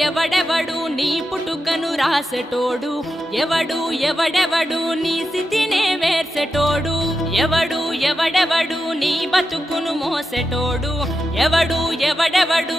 ఎవడెవడు నీ పుట్టుకను రాసెటోడు ఎవడెవడు నీ స్థితినే వేర్సెటోడు ఎవడెవడు నీ బతుకును మోసెటోడు ఎవడెవడు